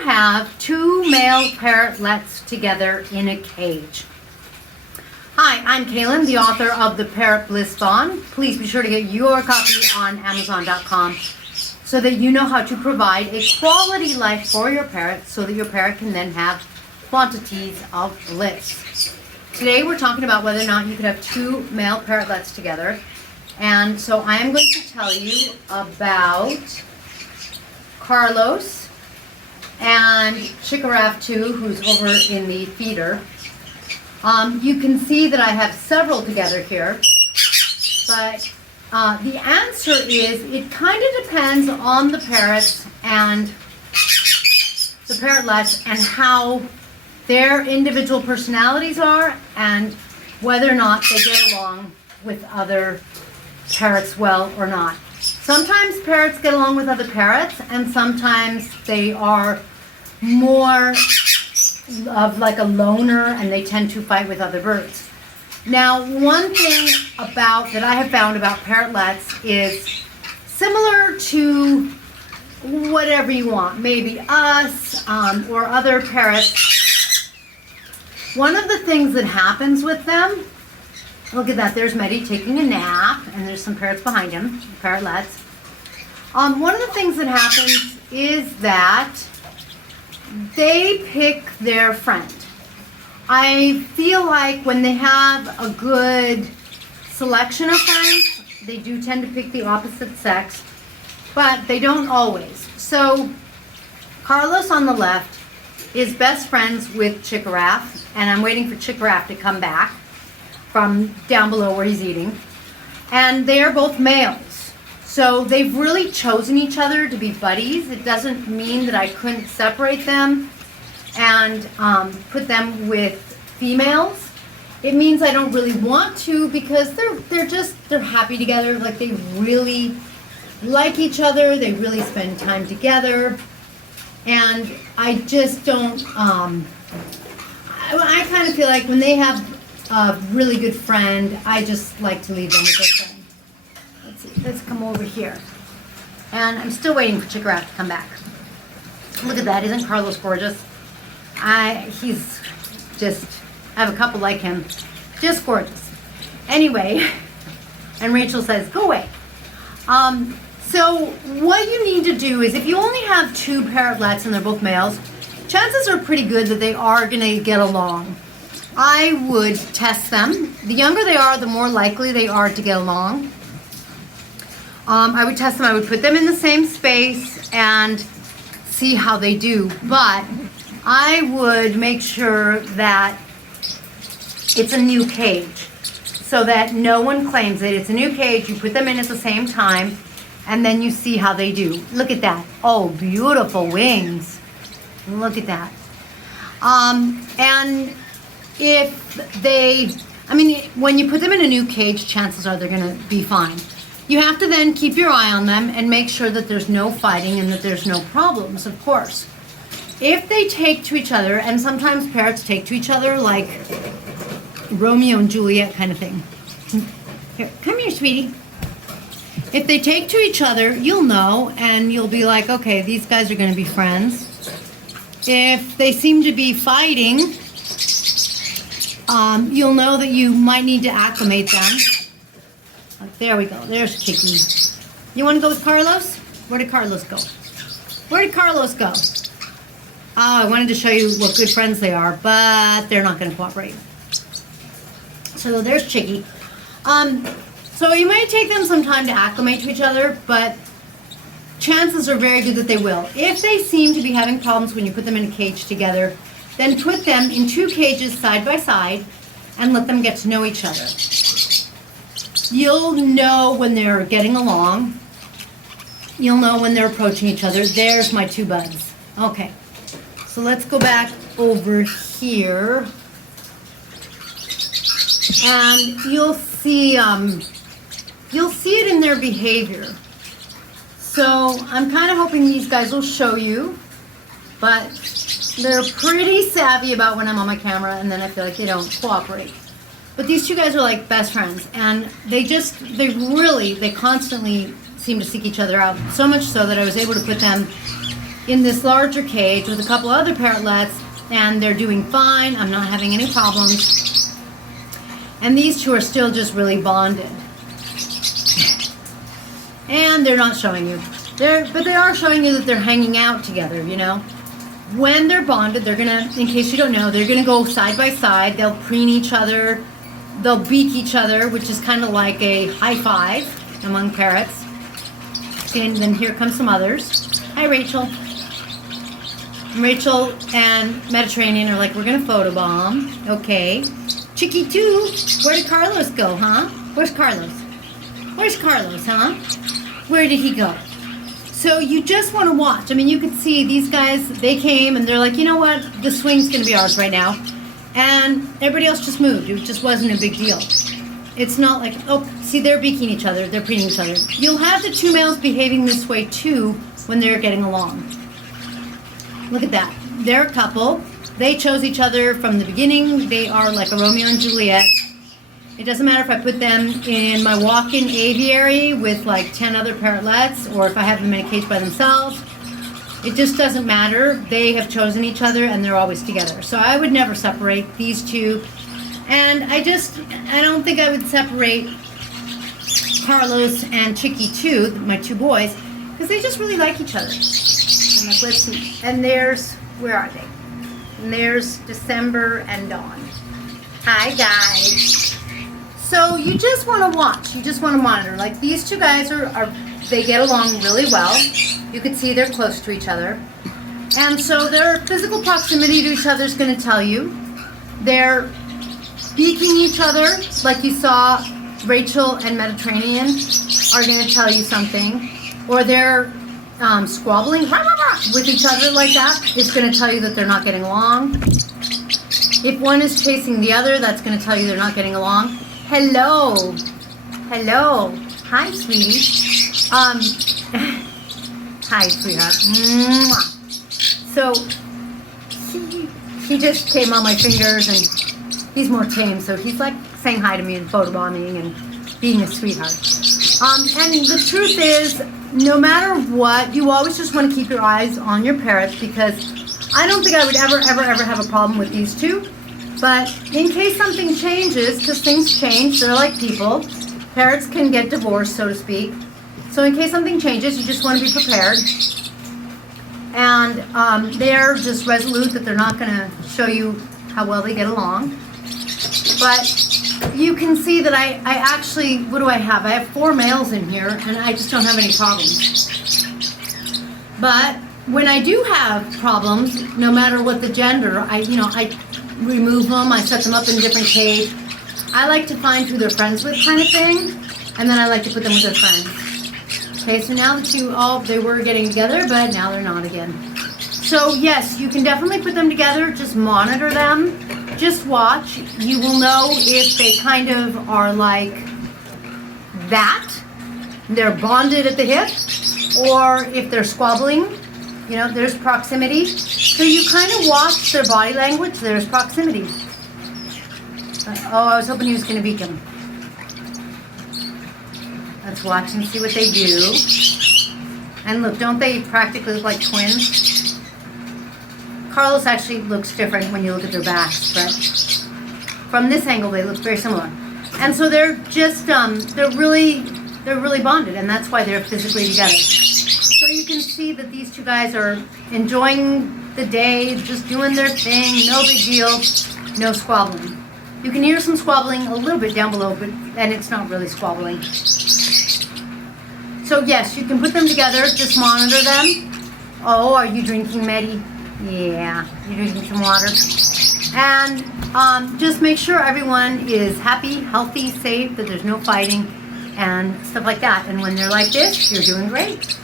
have two male parrotlets together in a cage. Hi, I'm Kaylin, the author of the Parrot Bliss Bond. Please be sure to get your copy on Amazon.com so that you know how to provide a quality life for your parrot so that your parrot can then have quantities of bliss. Today we're talking about whether or not you could have two male parrotlets together. And so I am going to tell you about Carlos and Chikaraf too, who's over in the feeder. You can see that I have several together here, but the answer is it kind of depends on the parrots and the parrotlets and how their individual personalities are and whether or not they get along with other parrots well or not. Sometimes parrots get along with other parrots and sometimes they are more of like a loner and they tend to fight with other birds. Now, one thing that I have found about parrotlets is similar to whatever you want, maybe us or other parrots. One of the things that happens with them, look at that, there's Meddy taking a nap and there's some parrots behind him, parrotlets. One of the things that happens is that they pick their friend. I feel like when they have a good selection of friends, they do tend to pick the opposite sex, but they don't always. So Carlos on the left is best friends with Chikaraf, and I'm waiting for Chikaraf to come back from down below where he's eating. And they are both males. So they've really chosen each other to be buddies. It doesn't mean that I couldn't separate them and put them with females. It means I don't really want to because they're happy together. Like they really like each other. They really spend time together. And I just don't, I kind of feel like when they have a really good friend, I just like to leave them with their friend. Let's come over here. And I'm still waiting for Chikaraf to come back. Look at that, isn't Carlos gorgeous? He's just, I have a couple like him, just gorgeous. Anyway, and Rachel says, go away. So what you need to do is if you only have two parrotlets and they're both males, chances are pretty good that they are gonna get along. I would test them. The younger they are, the more likely they are to get along. I would test them, I would put them in the same space and see how they do. But I would make sure that it's a new cage so that no one claims it. It's a new cage, you put them in at the same time and then you see how they do. Look at that. Oh, beautiful wings. Look at that. And if they, when you put them in a new cage, chances are they're gonna be fine. You have to then keep your eye on them and make sure that there's no fighting and that there's no problems, of course. If they take to each other, and sometimes parrots take to each other like Romeo and Juliet kind of thing. Here, come here, sweetie. If they take to each other, you'll know and you'll be like, okay, these guys are gonna be friends. If they seem to be fighting, you'll know that you might need to acclimate them. There we go. There's Chicky. You want to go with Carlos? Where did Carlos go? Where did Carlos go? Oh, I wanted to show you what good friends they are, but they're not going to cooperate. So there's Chicky. So you might take them some time to acclimate to each other, but chances are very good that they will. If they seem to be having problems when you put them in a cage together, then put them in two cages side by side and let them get to know each other. You'll know when they're getting along. You'll know when they're approaching each other. There's my two buds. Okay, so let's go back over here. And you'll see it in their behavior. So I'm kind of hoping these guys will show you, but they're pretty savvy about when I'm on my camera and then I feel like they don't cooperate. But these two guys are like best friends, and they constantly seem to seek each other out. So much so that I was able to put them in this larger cage with a couple other parrotlets, and they're doing fine. I'm not having any problems. And these two are still just really bonded. And they're not showing you. But they are showing you that they're hanging out together, you know. When they're bonded, they're gonna, in case you don't know, they're gonna go side by side. They'll preen each other. They'll beak each other, which is kind of like a high five among parrots. And then here come some others. Hi, Rachel. Rachel and Mediterranean are like, we're gonna photobomb. Okay. Chicky too. Where did Carlos go, huh? Where's Carlos? Where's Carlos, huh? Where did he go? So you just want to watch. I mean, you could see these guys, they came and they're like, you know what? The swing's going to be ours right now. And everybody else just moved. It just wasn't a big deal. It's not like, oh, see, they're beaking each other. They're preening each other. You'll have the two males behaving this way, too, when they're getting along. Look at that. They're a couple. They chose each other from the beginning. They are like a Romeo and Juliet. It doesn't matter if I put them in my walk-in aviary with like 10 other parrotlets, or if I have them in a cage by themselves. It just doesn't matter. They have chosen each other and they're always together. So I would never separate these two. And I don't think I would separate Carlos and Chicky too, my two boys, because they just really like each other. I'm like, let's see. And there's, where are they? And there's December and Dawn. Hi guys. So you just want to watch. You just want to monitor. Like these two guys they get along really well. You can see they're close to each other. And so their physical proximity to each other is going to tell you. They're beaking each other, like you saw Rachel and Mediterranean are going to tell you something. Or they're squabbling with each other like that. It's going to tell you that they're not getting along. If one is chasing the other, that's going to tell you they're not getting along. Hello. Hello. Hi, sweetie. Hi, sweetheart. So, he just came on my fingers, and he's more tame, so he's like saying hi to me and photobombing and being a sweetheart. And the truth is, no matter what, you always just want to keep your eyes on your parrots, because I don't think I would ever have a problem with these two. But in case something changes, because things change, they're like people. Parrots can get divorced, so to speak. So in case something changes, you just want to be prepared. And they're just resolute that they're not going to show you how well they get along. But you can see that I actually, what do I have? I have 4 males in here, and I just don't have any problems. But when I do have problems, no matter what the gender, I remove them, I set them up in a different cage. I like to find who they're friends with, kind of thing, and then I like to put them with their friends. Okay, so now the two, they were getting together, but now they're not again. So yes, you can definitely put them together, just monitor them, just watch. You will know if they kind of are like that, they're bonded at the hip, or if they're squabbling. You know, there's proximity. So you kind of watch their body language. There's proximity. Oh, I was hoping he was going to beat him. Let's watch and see what they do. And look, don't they practically look like twins? Carlos actually looks different when you look at their backs, but from this angle, they look very similar. And so they're just, they're really bonded, and that's why they're physically together. So you can see that these two guys are enjoying the day, just doing their thing, no big deal, no squabbling. You can hear some squabbling a little bit down below, and it's not really squabbling. So yes, you can put them together, just monitor them. Oh, are you drinking, Meddy? Yeah, you're drinking some water. And just make sure everyone is happy, healthy, safe, that there's no fighting, and stuff like that. And when they're like this, you're doing great.